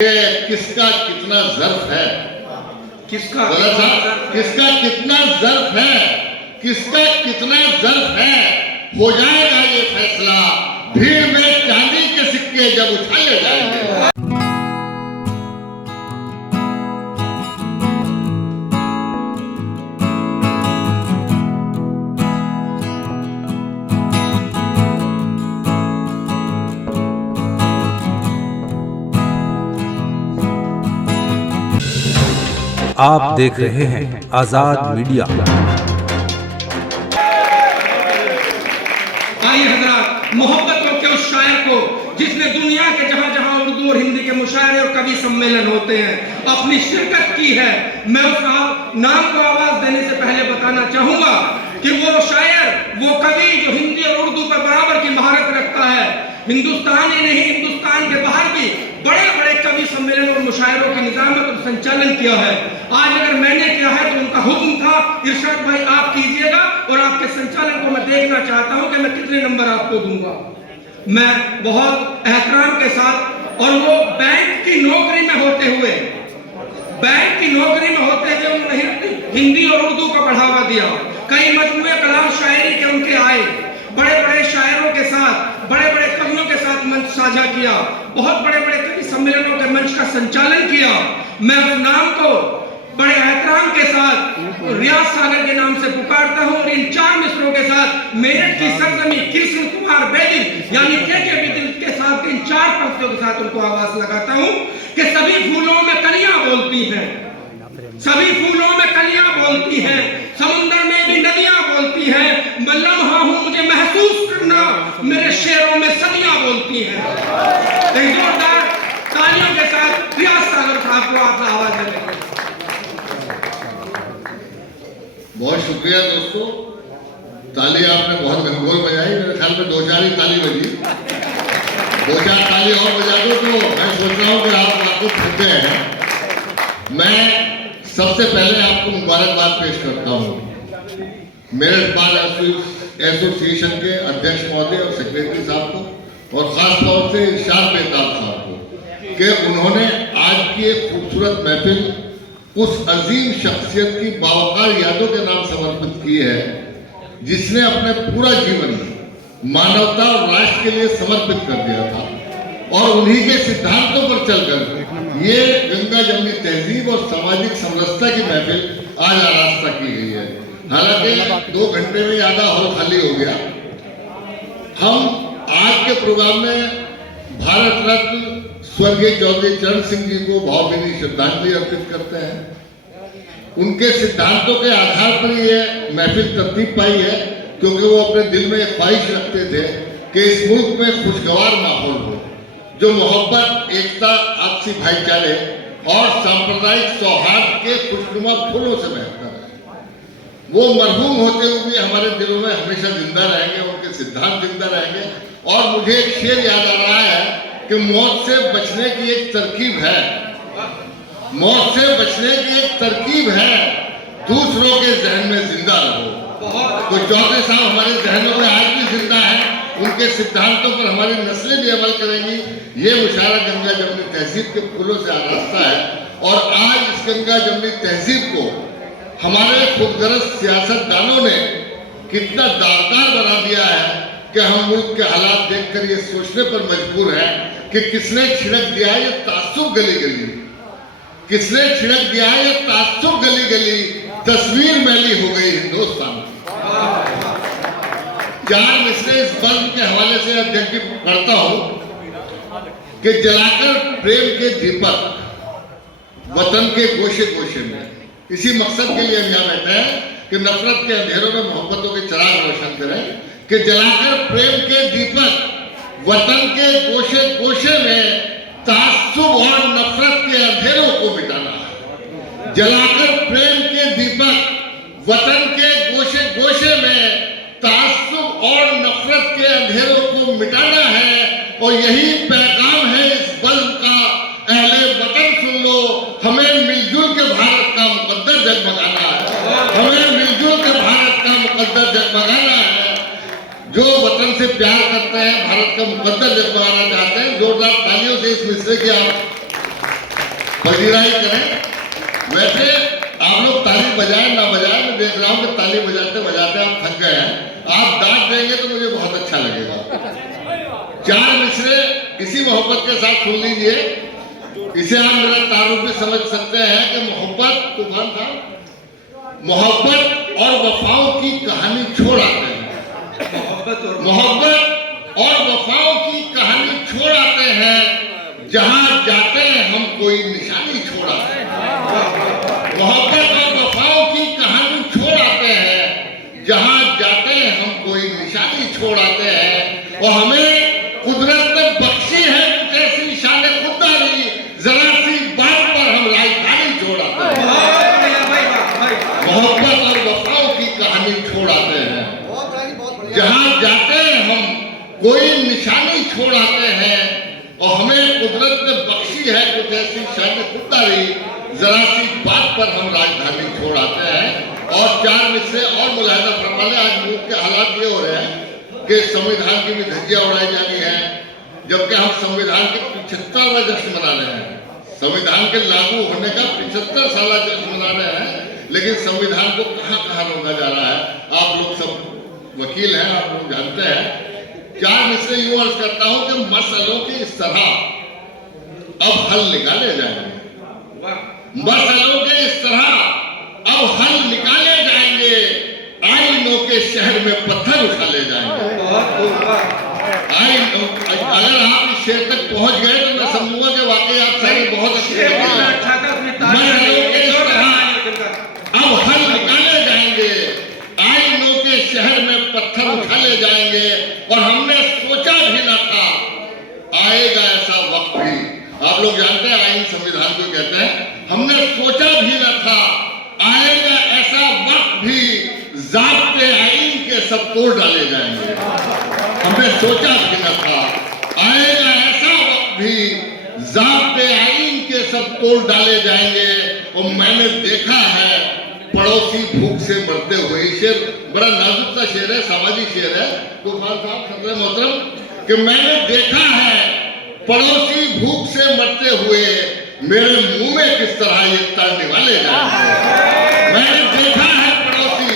किसका कितना ज़र्फ है, किसका किसका कितना ज़र्फ है, किसका कितना ज़र्फ है, हो जाएगा ये फैसला भीड़ में चांदी के सिक्के जब उछाले जाएंगे। आप देख रहे हैं आजाद मीडिया। आइए हजरात, मोहब्बत के उस शायर को जिसने दुनिया के जहां जहां उर्दू और हिंदी के मुशायरे और कवि सम्मेलन होते हैं अपनी शिरकत की है। मैं उस नाम को आवाज देने से पहले बताना चाहूंगा कि वो शायर, वो कवि जो हिंदी और उर्दू पर बराबर की महारत रखता है, हिंदुस्तान ही नहीं हिंदुस्तान के बाहर भी बड़े बड़े कवि सम्मेलन और मुशायरों की निजामत और संचालन किया है। आज अगर मैंने किया है तो उनका हुक्म था, इरशाद भाई आप कीजिएगा और आपके संचालन को मैं देखना चाहता हूं कि मैं कितने नंबर आपको दूंगा। मैं बहुत एहतराम के साथ, और वो बैंक की नौकरी में होते हुए उन्होंने हिंदी और उर्दू को बढ़ावा दिया। कई मजमूए कलाम शायरी के उनके आए, बड़े बड़े शायरों के साथ, बड़े बड़े कवियों के साथ मंच साझा किया, बहुत बड़े बड़े कवि सम्मेलनों के मंच का संचालन किया। मैं उस नाम को बड़े एहतराम के साथ रियाज सागर के नाम से पुकारता हूं और इन चार मिसरों के साथ मेरठ की सरजमी कृष्ण कुमार बेदी यानी के बिदिल के साथ इन चार पंक्तियों के साथ उनको आवाज लगाता हूं कि सभी फूलों में कलियां बोलती हैं, सभी फूलों में कलियां बोलती हैं, समुद्र में भी नदियां बोलती हैं, मैं लम्हा हूं मुझे महसूस करना, मेरे शेरों में सदियां बोलती हैं। एक जोरदार तालियों के साथ रियाज सागर साहब को आप आवाज दें। बहुत शुक्रिया दोस्तों, ताली आपने बहुत घनघोर बजाई। मेरे ख्याल में दो चार ही ताली बजी, दो चार ताली और बजा दो तो मैं सोच रहा हूँ कि आप आपको थक गए हैं। मैं सबसे पहले आपको मुबारकबाद पेश करता हूँ मेरठ बार एसोसिएशन के अध्यक्ष महोदय और सेक्रेटरी साहब को, और खास तौर से इरशाद बेताब साहब को कि उन्होंने आज की एक खूबसूरत महफिल उस अजीम शख्सियत की बावकार यादों के नाम समर्पित की है जिसने अपने पूरा जीवन मानवता और राष्ट्र के लिए समर्पित कर दिया था, और उन्हीं के सिद्धांतों पर चलकर ये गंगा जमुनी तहजीब और सामाजिक समरसता की महफिल आज आरास्ता की गई है। हालांकि 2 घंटे में आधा हॉल खाली हो गया। हम आज के प्रोग्राम में भारत रत्न स्वर्गीय चौधरी चरण सिंह जी को भावभीनी श्रद्धांजलि अर्पित करते हैं। उनके सिद्धांतों के आधार पर यह महफिल तरतीब पाई है, क्योंकि वो अपने दिल में एक ख्वाहिश रखते थे कि इस मुल्क में खुशगवार माहौल हो, जो मोहब्बत, एकता, आपसी भाईचारे और सांप्रदायिक सौहार्द के खुशनुमा फूलों से महकता है। वो मरहूम होते हुए भी हमारे दिलों में हमेशा जिंदा रहेंगे, उनके सिद्धांत जिंदा रहेंगे। और मुझे एक शेर याद आ रहा है कि मौत से बचने की एक तरकीब है, मौत से बचने की एक तरकीब है, दूसरों के जहन में जिंदा रहो। तो चौधरी साहब हमारे जहनों में आज भी जिंदा है, उनके सिद्धांतों पर हमारी नस्लें भी अमल करेंगी। ये मुशायरा गंगा जमुनी तहजीब के फूलों से आरास्ता है, और आज इस गंगा जमुनी तहजीब को हमारे खुदगर्ज सियासतदानों ने कितना दागदार बना दिया है कि हम मुल्क के हालात देखकर ये सोचने पर मजबूर हैं कि किसने छिड़क दिया है ये तासुब गली गली, किसने छिड़क दिया है ये तासुब गली गली, तस्वीर मैली हो गई हिंदुस्तान। 4 मिसरे इस बंद के हवाले से अध्यक्ष जी पढ़ता हूं कि जलाकर प्रेम के दीपक वतन के गोशे गोशे में, इसी मकसद के लिए हम यहाँ बैठे हैं कि नफरत के अंधेरों में मोहब्बतों के चिराग रोशन करें, कि जलाकर प्रेम के दीपक वतन के गोशे गोशे में तासुब और नफरत के अंधेरों को मिटाना है। जलाकर प्रेम के दीपक वतन के गोशे गोशे में तासुब और नफरत के अंधेरों को मिटाना है, और यही पैगाम है इस बल्ब का। अहले वतन सुन लो, हमें मिलजुल के भारत का मुकद्दर जगमगाना है, हमें मिलजुल के भारत का मुकद्दर जगमगाना है। जो वतन से प्यार करते हैं, भारत का मुकद्दर जगमगाना चाहते हैं, जोरदार तालियों से इस मिसरे की आप पजीराई करें। वैसे आप लोग ताली बजाए ना बजाए, मैं देख रहा हूँ कि ताली बजाते बजाते आप थक गए हैं। आप दाद देंगे तो मुझे बहुत अच्छा लगेगा। 4 मिसरे इसी मोहब्बत के साथ सुन लीजिए। इसे आप मेरा तारुफ भी समझ सकते हैं कि मोहब्बत, तूफान था, मोहब्बत और वफाओं की कहानी छोड़ आते हैं। मोहब्बत और वफाओं की कहानी छोड़ आते हैं। जहां जाते हैं हम कोई निशानी छोड़ आते हैं। मोहब्बत और वफाओं की कहानी छोड़ आते हैं। जहां जाते हैं हम कोई निशानी छोड़ आते हैं। और हमें कुदरत ने बख्शी है कुछ ऐसी शान खुददारी, जरा सी बात पर हम राजधानी छोड़ आते हैं। मोहब्बत और वफाओं की कहानी छोड़ आते हैं। जहां जाते हैं हम कोई निशानी छोड़ आते हैं। और हमें कुदरत ने बख्शी है कुछ ऐसी शान खुददारी, जरा सी बात पर हम राजधानी छोड़ आते हैं। और 4 मिसरे और मुलाहिजा फरमा लें। आज मुल्क के हालात ये हो रहे हैं कि संविधान की भी धज्जियां उड़ाई जानी है, जबकि हम संविधान के 75वां जश्न मना रहे हैं। संविधान के लागू होने का 75 साल जश्न मना रहे हैं, लेकिन संविधान को कहां कहां रोका जा रहा है। आप लोग सब वकील हैं, आप लोग जानते हैं। 4 मिसरे यूं अर्ज करता हूं कि मसलों की इस तरह अब हल निकाले जाएंगे। मसलों के इस तरह अब हल निकाले जाएंगे। आईनों के शहर में पत्थर उछाले जाएंगे। अगर आप इस शेर तक पहुंच गए तो मैं समझूंगा कि वाकई आप सारे बहुत अच्छे अब हल निकाले जाएंगे। आईनों के शहर में पत्थर उछाले जाएंगे। और हमने सोचा भी न था आएगा ऐसा वक्त भी। आप लोग जानते हैं आईन संविधान को कहते हैं। हमने सोचा भी न था आएगा ऐसा वक्त भी, ज़ाब्ते आईन के सब तोड़ डाले जाएंगे। हमने सोचा भी न था आएगा ऐसा वक्त भी, ज़ाब्ते आईन के सब तोड़ डाले जाएंगे। और मैंने देखा है पड़ोसी भूख से मरते हुए। शेर बड़ा नाजुक सा शेर है, सामाजिक शेर है तूफान साहब, सदर मोहतरम, कि मैंने देखा है पड़ोसी भूख से मरते हुए, मेरे मुंह में किस तरह ये तड़ने वाले जाएंगे। मैंने देखा है पड़ोसी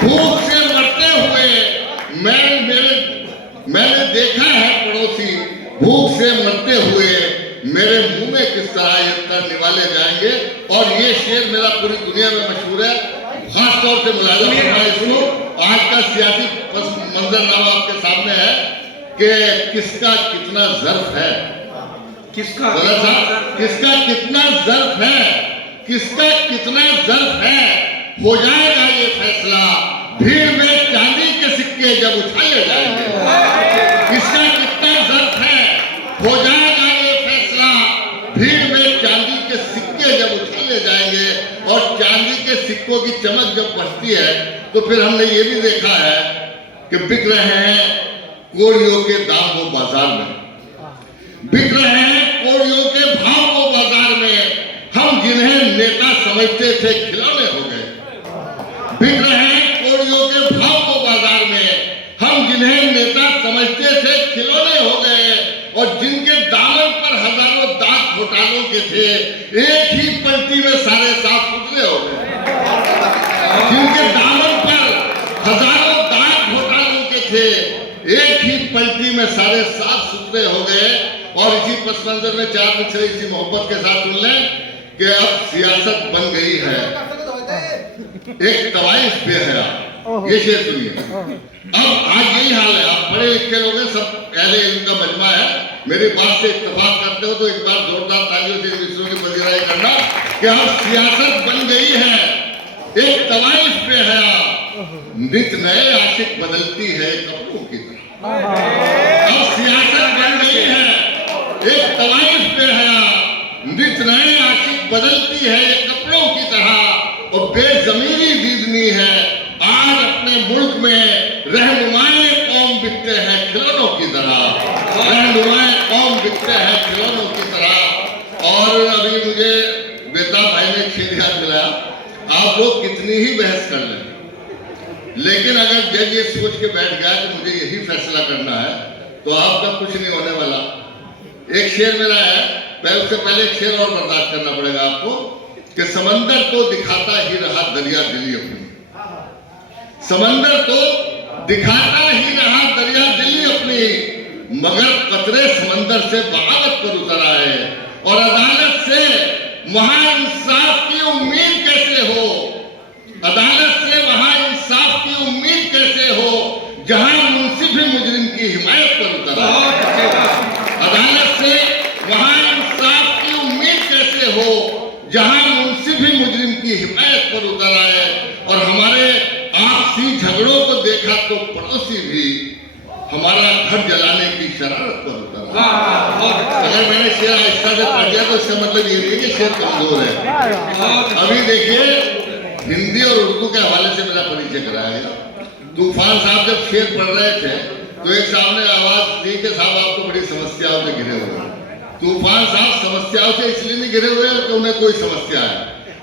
भूख से मरते हुए, मैंने देखा है पड़ोसी भूख से मरते हुए, मेरे मुंह में किस तरह ये तड़ने वाले जाएंगे। और ये शेर मेरा पूरी दुनिया में मशहूर है। खास तौर से मुलाज़ा फरमाइए इसको। आज का सियासी मंजरनामा आपके सामने है कि किसका कितना ज़र्फ है, किसका कितना ज़र्फ है, किसका कितना ज़र्फ है। हो जाएगा ये फैसला भीड़ में चांदी के सिक्के जब उछाले जाएंगे। किसका कितना ज़र्फ है, हो जाएगा ये फैसला भीड़ में चांदी के सिक्के जब उछाले जाएंगे। और चांदी के सिक्कों की चमक जब बढ़ती है तो फिर हमने ये भी देखा है कि बिक रहे हैं कोड़ियों के दाम वो बाजार में, बिक रहे हैं कोड़ियों के भाव वो बाजार में। हम जिन्हें नेता समझते थे खिलौने हो गए। बिक रहे हैं कोड़ियों के भाव वो बाजार में। हम जिन्हें नेता समझते थे खिलौने हो गए। और जिनके दामन पर हजारों दाग घोटालों के थे, एक ही पंक्ति में सारे साफ सुथरे हो गए। जिनके दामन पर हजारों दाग घोटालों के थे, एक ही पलटी में सारे साफ सुथरे हो गए। और इसी पस मंजर में 4 मिसरे इसी मोहब्बत के साथ सुन लें कि अब सियासत बन गई है एक तवाइफ बेहया। ये शेर सुनिए। अब आज यही हाल है। आप पढ़े लिखे लोग हैं, सब अहले इल्म का मजमा है। मेरी बात से इत्तेफाक करते हो तो एक बार जोरदार तालियों से मिसरों की पजीराई करना कि अब सियासत बन गई है एक तवाइफ बेहया। नित नए आशिक बदलती है कपड़ों की तरह। अब सियासत बन गई है एक तवाइफ बेहया। नित नए आशिक बदलती है कपड़ों की तरह। और बेज़मीरी दीदनी है आज अपने मुल्क में। रहनुमाए कौम बिकते हैं खिलौनों की तरह। रहनुमाए कौम बिकते हैं खिलौनों की तरह। और अभी मुझे बेताब भाई ने शेर याद दिलाया। आप लोग कितनी ही बहस कर लें, लेकिन अगर जज ये सोच के बैठ गया कि मुझे यही फैसला करना है तो आपका कुछ नहीं होने वाला। एक शेर मेरा है उससे पहले एक शेर और बर्दाश्त करना पड़ेगा आपको कि समंदर तो दिखाता ही रहा दरिया दिली अपनी, समंदर तो दिखाता ही रहा दरिया दिली अपनी, मगर कतरे समंदर से बगावत पर उतर आए और अदालत से वहां इंसाफ की उम्मीद कैसे हो, अदालत से वहां इंसाफ की उम्मीद कैसे हो जहां मुंसिफ मुजरिम की हिमायत पर उतर आए, अदालत से वहां इंसाफ की उम्मीद कैसे हो जहां मुंसिफ मुजरिम की हिमायत पर उतर आए और हमारे आपसी झगड़ों को देखा तो पड़ोसी भी हमारा घर जलाने की शरारत पर उतर आए। अगर मैंने शेर आहिस्ता से पढ़ दिया तो इसका मतलब ये नहीं कि शेर कमजोर है। अभी देखिए हिंदी और उर्दू के हवाले से मेरा परिचय कराया गया। तूफान साहब जब शेर पढ़ रहे थे तो एक साहब ने आवाज दी कि साहब आपको बड़ी समस्याओं से घिरे हुए हैं। तूफान साहब समस्याओं से इसलिए नहीं घिरे हुए कि उन्हें कोई समस्या है,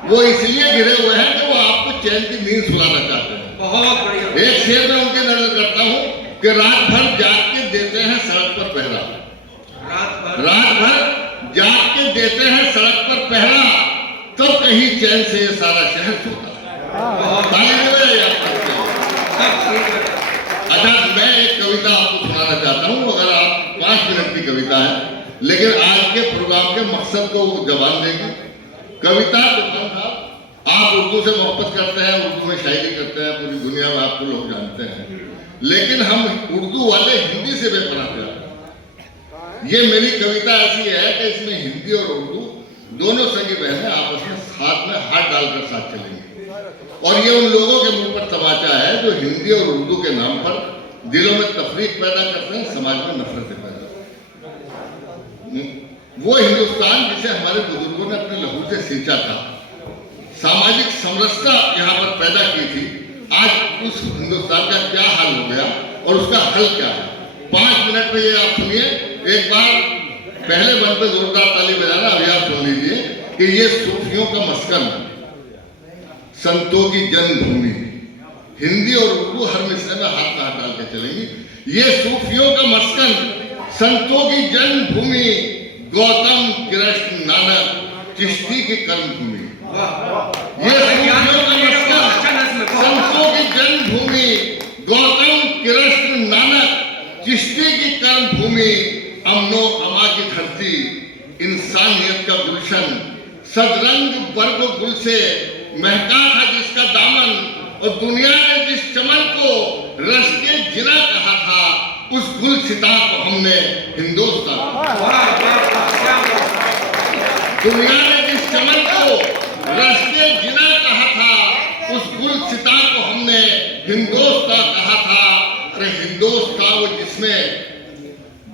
वो इसलिए घिरे हुए हैं कि वो आपको चैन की नींद सुलाना चाहते हैं। बहुत बढ़िया। एक शेर में उनकी नजर करता हूँ कि रात भर जाग के देते हैं सड़क पर पहरा, रात भर जाग के देते हैं सड़क पर पहरा, तब कहीं चैन से ये सारा शहर सोता है। अच्छा, मैं एक कविता आपको सुनाना चाहता हूँ, अगर आप 5 मिनट की कविता है, लेकिन आज के प्रोग्राम के मकसद को जबान देगी। कविता तूफान साहब आप उर्दू से मोहब्बत करते हैं, उर्दू में शायरी करते हैं, पूरी दुनिया में आपको लोग जानते हैं, लेकिन हम उर्दू वाले हिंदी से बेपनाह प्यार हैं। ये मेरी कविता ऐसी है कि इसमें हिंदी और उर्दू दोनों सगी बहनें आपस में साथ में हाथ डालकर साथ चलेंगी और ये उन लोगों के मुंह पर तमाचा है जो हिंदी और उर्दू के नाम पर दिलों में तफरीक पैदा करते हैं, समाज में नफरतें पैदा करते हैं। वो हिंदुस्तान जिसे हमारे बुजुर्गों ने अपने लहू से सींचा था, सामाजिक समरसता यहाँ पर पैदा की थी, आज उस हिंदुस्तान का क्या हाल हो गया और उसका हल क्या है। 5 मिनट में ये आप सुनिए। एक बार पहले बंद पे जोरदार ताली बजाना, अभी आप सुन लीजिए कि ये सूफियों का मस्कन, संतों की जन्मभूमि, हिंदी और उर्दू हर मिसरे में हाथ में हाथ डाल के चलेंगी। ये सूफियों का मस्कन, संतों की जन्मभूमि, गौतम कृष्ण नानक चिश्ती की कर्मभूमि। ये सूफियों का मस्कन, संतों की जन्मभूमि, गौतम कृष्ण नानक चिश्ती की कर्मभूमि, अमनो अमा की धरती, इंसानियत का गुलशन, सदरंग वर्ग गुल से महका था जिसका दामन और दुनिया ने जिस चमन को रस के जिना कहा था, उस गुल सिता को हमने हिंदुस्तान, दुनिया ने जिस चमन को रस के जिना कहा था, उस गुल सिता को हमने हिंदुस्तान कहा था। अरे हिंदुस्तान वो जिसमें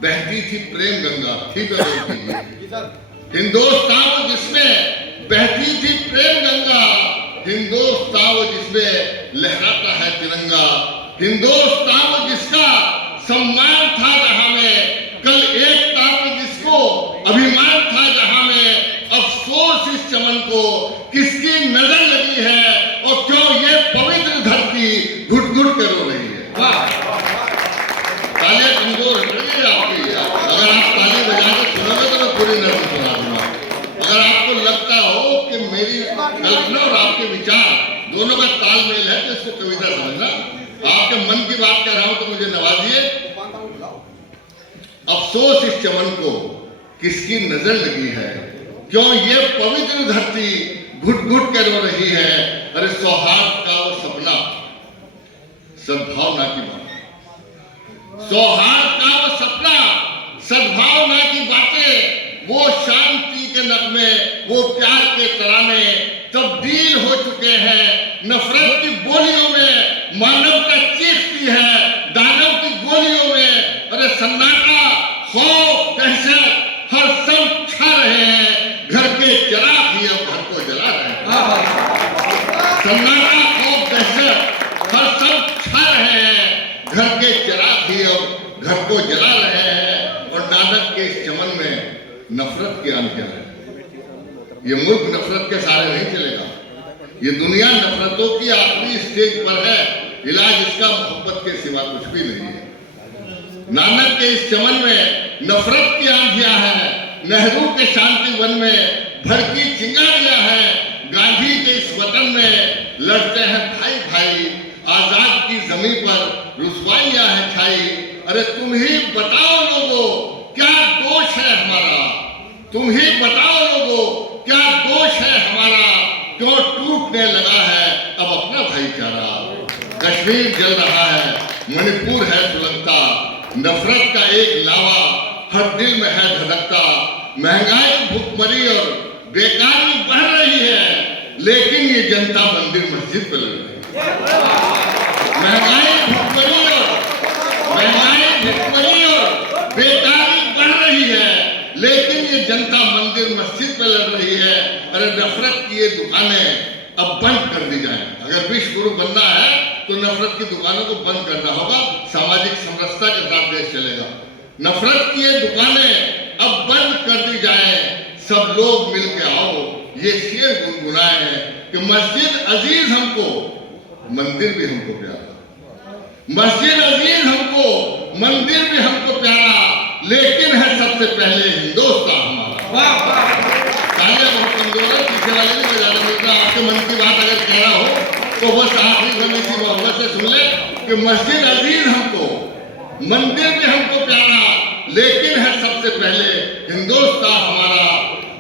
बहती थी प्रेम गंगा थी, हिंदुस्तान वो जिसमें बहती थी प्रेम गंगा, हिंदुस्तान वो जिसमें लहराता है तिरंगा, हिंदुस्तान वो जिसका सम्मान था जहां में, कल एकता में जिसको अभिमान था जहां में, अफसोस इस चमन को किसकी नजर लगी है और क्यों ये पवित्र धरती घुट घुट कर रो रही है। तालियां कमजोर है आपकी, अगर आप ताली बजा के सुनोगे तो मैं पूरी नजर सुना दूंगा। अगर आपको लगता हो कि मेरी कल्पना और आपके विचार दोनों का तालमेल है तो इसको कविता समझना। आपके मन की बात कह रहा हूं तो मुझे नवाजिए। अफसोस इस चमन को किसकी नजर लगी है, क्यों ये पवित्र धरती घुट घुट कर रो रही है। अरे सौहार्द का वो सपना, सद्भावना की बात, सौहार्द का वो सपना, सद्भावना की बातें, वो शांति के नगमे, वो प्यार के तराने तब्दील हो चुके हैं नफरत की बोलियों में। मानवता चीखती है दानव की गोलियों में। अरे सन्नाटा, खौफ, दहशत हर सब छा रहे हैं, घर के चिराग ही अब घर को जला रहे हैं। सन्नाटा, खौफ, दहशत हर सब छा रहे हैं, घर के चिराग ही अब घर को जला रहे हैं। और नानक के इस चमन में नफरत की आंखें हैं। ये मुल्क नफरत के सारे नहीं चलेगा, ये दुनिया नफरतों की आखिरी स्टेज पर है। इलाज इसका मोहब्बत के सिवा कुछ भी नहीं है। नानक के इस चमन में नफरत की आंधियां हैं, नेहरू के शांति वन में भड़की चिंगारियां हैं, गांधी के इस वतन में लड़ते हैं भाई भाई, आजाद की जमीन पर रुसवाइयां हैं छाई। अरे तुम ही बताओ लोगों क्या दोष है हमारा, तुम ही बताओ लोगों क्या दोष है हमारा, क्यों टूटने लगा है अब अपना भाईचारा। कश्मीर जल रहा है, मणिपुर है सुलगता, नफरत का एक लावा हर दिल में है धधकता। महंगाई, भुखमरी और बेकारी बढ़ रही है, लेकिन ये जनता मंदिर मस्जिद पर लड़ रही है। महंगाई, भुखमरी और बेकारी बढ़ रही है, लेकिन ये जनता मंदिर मस्जिद पे लड़ रही है। अरे नफरत की ये दुकानें अब बंद कर दी जाए। अगर विश्व गुरु बनना है तो नफरत की दुकानों को बंद करना होगा, सामाजिक समरसता के साथ देश चलेगा। नफरत की ये दुकानें अब बंद कर दी जाए, सब लोग मिलके आओ ये शेर गुनगुनाए हैं कि मस्जिद अजीज हमको, मंदिर भी हमको प्यारा, मस्जिद अजीज हमको, मंदिर भी हमको प्यारा, लेकिन है सबसे पहले हिंदुस्तान हमारा। तालियां बहुत कमजोर है, पीछे वाले नहीं बजाना मिलता। आपके मन की बात अगर कह रहा हो तो बस आखिरी समय की मोहब्बत से सुन ले कि मस्जिद अजीज हमको, मंदिर भी हमको प्यारा, लेकिन है सबसे पहले हिंदुस्तान हमारा।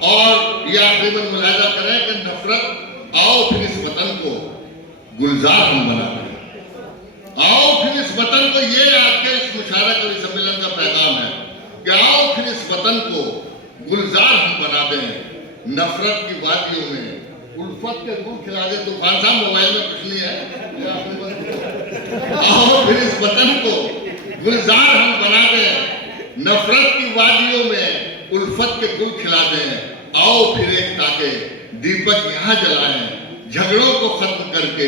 और ये आखिरी में मुलाहिजा करें कि नफरत, आओ फिर इस वतन को गुलजार हम बना दें, आओ फिर इस वतन को, ये आपके इस मुशायरा कवि सम्मेलन का पैगाम है कि आओ फिर इस वतन को गुलजार हम बना दें। नफरत की वादियों में उल्फत के गुल खिला दे। तूफान साहब मोबाइल में कुछ नहीं है, आओ फिर इस वतन को गुलजार हम बना दें। नफरत की वादियों में उल्फत के गुल खिला दें। आओ फिर एकता के दीपक यहाँ जलाएं, झगड़ों को खत्म करके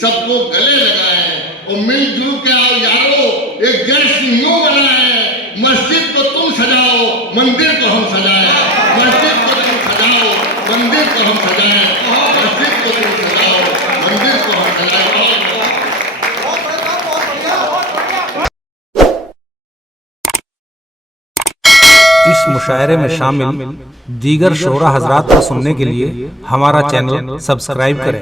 सबको गले लगाएं और मिलजुल के आओ यारो एक जश्न यूं बनाएं। मस्जिद को तुम सजाओ, मंदिर को हम सजाएं, मस्जिद को तुम सजाओ, मंदिर को हम सजाएं, मस्जिद को तुम सजाओ, मंदिर को हम सजाएं। इस मुशायरे में शामिल दीगर शोरा हजरात को सुनने के लिए हमारा चैनल सब्सक्राइब करें।